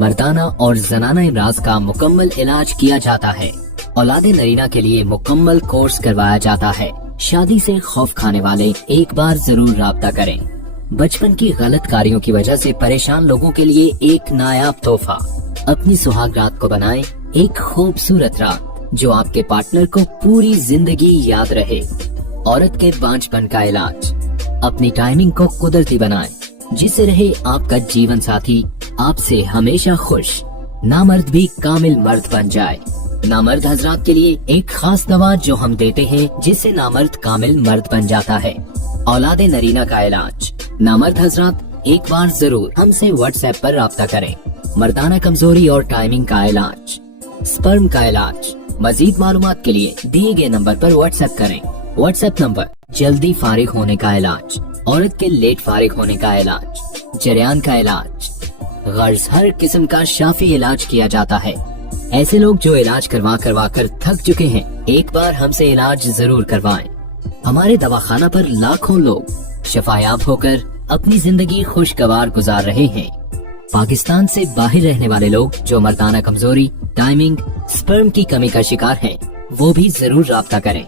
मर्दाना और जनाना इमराज का मुकम्मल इलाज किया जाता है। औलाद नरीना के लिए मुकम्मल कोर्स करवाया जाता है। शादी से खौफ खाने वाले एक बार जरूर राब्ता करें। बचपन की गलत कार्यों की वजह से परेशान लोगों के लिए एक नायाब तोहफा। अपनी सुहाग रात को बनाएं एक खूबसूरत रात जो आपके पार्टनर को पूरी जिंदगी याद रहे। औरत के बांझपन का इलाज। अपनी टाइमिंग को कुदरती बनाएं जिससे रहे आपका जीवन साथी आपसे हमेशा खुश। नामर्द भी कामिल मर्द बन जाए। नामर्द हजरात के लिए एक खास दवा जो हम देते हैं जिससे नामर्द कामिल मर्द बन जाता है। औलाद नरीना का इलाज। नामर्द हजरात एक बार जरूर हमसे व्हाट्सएप पर राब्ता करें। मर्दाना कमजोरी और टाइमिंग का इलाज। स्पर्म का इलाज। मजीद मालूमात के लिए दिए गए नंबर पर व्हाट्सएप करें। WhatsApp number. जल्दी फारिग होने का इलाज। औरत के लेट फारिग होने का इलाज। जरियान का इलाज। गर्ज हर किस्म का शाफी इलाज किया जाता है। ऐसे लोग जो इलाज करवा कर थक चुके हैं, एक बार हमसे इलाज जरूर करवाएं। हमारे दवाखाना पर लाखों लोग शफायाब होकर अपनी जिंदगी खुशगवार गुजार रहे हैं। पाकिस्तान से बाहर रहने वाले लोग जो मर्दाना कमजोरी, टाइमिंग, स्पर्म की कमी का शिकार हैं, वो भी जरूर राब्ता करें।